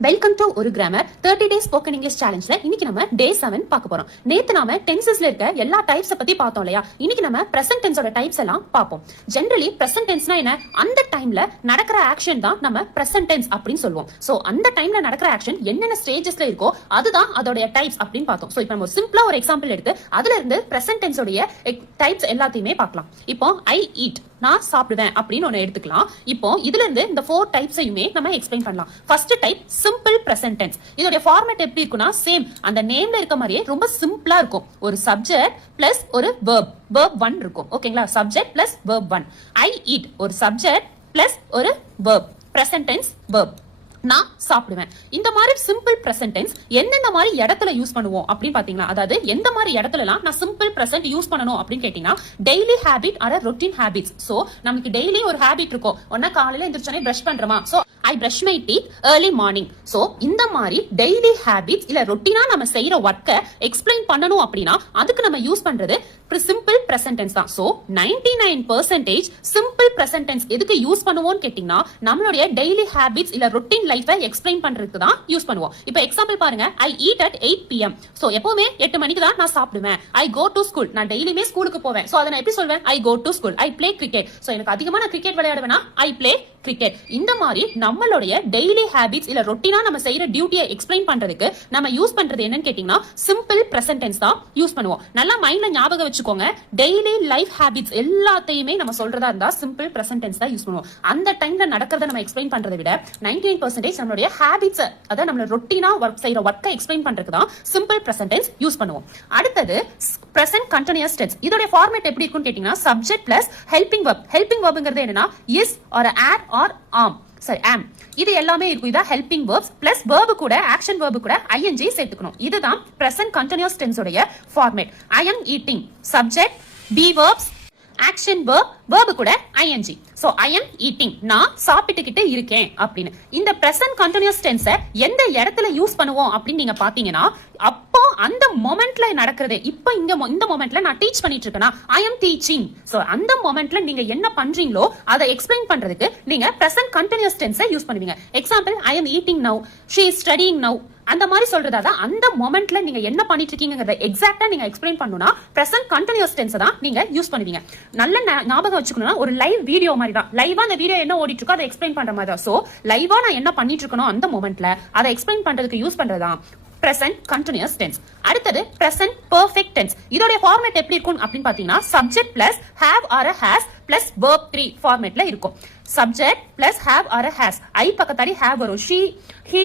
Welcome to ஒரு grammar 30 days spoken English சேலஞ்ச்ல இன்னைக்கு நம்ம டே 7 பார்க்க போறோம். நேத்து நாம டென்சஸ்ல இருக்க எல்லா டைப்ஸ் பத்தி பார்த்தோம் இல்லையா? இன்னைக்கு நம்ம பிரசன்ட் டென்ஸோட டைப்ஸ் எல்லாம் பார்ப்போம். ஜெனரலி பிரசன்ட் டென்ஸ்னா என்ன? அந்த டைம்ல நடக்கிற ஆக்ஷன் தான் நம்ம பிரசன்ட் டென்ஸ் அப்படின்னு சொல்லுவோம். சோ அந்த டைம்ல நடக்கிற ஆக்ஷன் என்னென்ன ஸ்டேஜஸ்ல இருக்கோ அதுதான் அதோட டைப்ஸ் அப்படின்னு பார்த்தோம். சோ இப்போ நம்ம சிம்பிளா ஒரு எக்ஸாம்பிள் எடுத்து அதுல இருந்து பிரசன்ட் டென்ஸோட டைப்ஸ் எல்லாத்தையுமே பார்க்கலாம். இப்போ ஐ ஈட், நான் சாப்பிடுவேன் அப்படின்னு ஒன்னு எடுத்துக்கலாம். இப்போ இதுல இருந்து இந்த 4 டைப்ஸையுமே நம்ம எக்ஸ்பிளைன் பண்ணலாம். First type simple present tense. இதோட ஃபார்மேட் எப்படி இருக்குன்னா சேம் அந்த நேம்ல இருக்க மாதிரியே ரொம்ப சிம்பிளா இருக்கும். ஒரு சப்ஜெக்ட் பிளஸ் ஒரு verb 1 இருக்கும். ஓகேங்களா? Subject plus verb 1. I eat ஒரு சப்ஜெக்ட் பிளஸ் ஒரு verb, பிரசன்ட் டென்ஸ் verb. நான் சாப்பிடுவேன். இந்த மாதிரி சிம்பிள் பிரசன்ட் டென்ஸ் எந்தெந்த மாதிரி இடத்துல யூஸ் பண்ணுவோம் அப்படின்னு பாத்தீங்கன்னா, அதாவது எந்த மாதிரி இடத்துலலாம் நான் சிம்பிள் பிரசன்ட் யூஸ் பண்ணணும் அப்படின்னு கேட்டீங்கன்னா, daily habit or routine habits. So நமக்கு டெய்லி ஒரு ஹேபிட் இருக்கும். ஒன்னா காலையில எந்திரிச்சோனே பிரஷ் பண்றோமா, so I brush my teeth early morning. So இந்த மாதிரி டெய்லி ஹேபிட்ஸ் இல்ல ரொட்டீனா நம்ம செய்யற ஒர்க்கை எக்ஸ்பிளைன் பண்ணணும் அப்படின்னா அதுக்கு நம்ம யூஸ் பண்றது சிம்பிள் பிரசன்ட் டென்ஸ் தான். சோ 99% சிம்பிள் பிரசன்ட் டென்ஸ் எதுக்கு யூஸ் பண்ணுவோம்னு கேட்டீங்கன்னா, நம்மளுடைய டெய்லி ஹேபிட்ஸ் இல்ல ரொட்டீன் லைஃபை எக்ஸ்பிளைன் பண்றதுக்கு தான் யூஸ் பண்ணுவோம். இப்போ எக்ஸாம்பிள் பாருங்க, I eat at 8 PM. So எப்பவுமே 8 மணிக்கு தான் நான் சாப்பிடுவேன். ஐ கோ டு ஸ்கூல், நான் டெய்லியுமே ஸ்கூலுக்கு போவேன். சோ அதை நான் எப்படி சொல்வேன்? I go to school. I play cricket. So எனக்கு அதிகமா நான் கிரிக்கெட் விளையாடுவேனா ஐ பிளே கிரிக்கெட். இந்த மாதிரி நம்மளுடைய டெய்லி ஹேபிட்ஸ் இல்ல ரொட்டீனா நம்ம செய்யற டியூட்டியை எக்ஸ்பிளைன் பண்றதுக்கு நம்ம யூஸ் பண்றது என்னன்னு கேட்டீங்கன்னா சிம்பிள் பிரசன்ட் டென்ஸ் தான் யூஸ் பண்ணுவோம். நல்லா மைண்ட்ல ஞாபகம் வச்சுக்கோங்க, டெய்லி லைஃப் ஹேபிட்ஸ் எல்லாத்தையுமே நம்ம சொல்றதா இருந்தா சிம்பிள் பிரசன்ட் டென்ஸ் தான் யூஸ் பண்ணுவோம். அந்த டைம்ல நடக்கிறத நம்ம எக்ஸ்பிளைன் பண்றதை விட 99% நம்மளுடைய ஹேபிட்ஸ், அதாவது நம்ம ரொட்டீனா செய்யற ஒர்க்கை எக்ஸ்பிளைன் பண்றதுக்கு தான் சிம்பிள் பிரசன்ட் டென்ஸ் யூஸ் பண்ணுவோம். அடுத்தது பிரசன்ட் கண்டினியூஸ் டென்ஸ். இதோட ஃபார்மேட் எப்படி இருக்குன்னு கேட்டீங்கன்னா, subject plus helping verb. Helping வெர்ப்ங்கிறது என்னன்னா இஸ் ஆர் ஆட் ஆர் ஆம், சரி am, இது எல்லாமே இருக்கும். இதா ஹெல்பிங் வெர்ப்ஸ் பிளஸ் verb கூட ஆக்ஷன் verb கூட ing சேர்த்துக்கணும். இதுதான் பிரசன்ட் கண்டினியூஸ் டென்ஸ் உடைய format. I am eating, subject be verbs, action verb கூட ing. So I am eating, நான் சாப்பிட்டுக்கிட்டு இருக்கேன் அப்படின்னு. இந்த பிரசன்ட் கண்டினியூஸ் டென்ஸை எந்த இடத்துல யூஸ் பண்ணுவோம் அப்படின்னு நீங்க பாத்தீங்கன்னா, அப்போ அந்த மொமெண்ட்ல நடக்கிறது. இப்போ இந்த மொமெண்ட்ல நான் டீச் பண்ணிட்டு இருக்கேனா, I am teaching. சோ அந்த மொமெண்ட்ல நீங்க என்ன பண்றீங்களோ அதை எக்ஸ்பிளைன் பண்றதுக்கு நீங்க பிரசன்ட் கண்டினியூஸ் டென்ஸை யூஸ் பண்ணுவீங்க. Example, I am eating now, she is studying now. அந்த மாதிரி சொல்றதா தான் அந்த மொமெண்ட்ல நீங்க என்ன பண்ணிட்டு இருக்கீங்கங்கறத எக்ஸாக்ட்டா நீங்க எக்ஸ்பிளைன் பண்ணனும்னா பிரசன்ட் கண்டினியூஸ் டென்ஸ் தான் நீங்க யூஸ் பண்ணுவீங்க. நல்ல ஞாபகம் வச்சுக்கணும்னா ஒரு லைவ் வீடியோ மாதிரி தான். லைவா அந்த வீடியோ என்ன ஓடிட்டு இருக்கோ அதை எக்ஸ்பிளைன் பண்ற மாதிரி தான். சோ லைவா நான் என்ன பண்ணிட்டு இருக்கணும் அந்த மொமெண்ட்ல அதை எக்ஸ்பிளைன் பண்றதுக்கு யூஸ் பண்றதா present continuous tense. அடுத்தது present perfect tense. இதோட ஃபார்மேட் எப்படி இருக்கும் அப்படின்னு பாத்தீங்கன்னா, subject plus have or has plus verb 3 ஃபார்மேட்ல இருக்கும். subject plus have or has, I பக்கத்தாடி have வரும். she, he,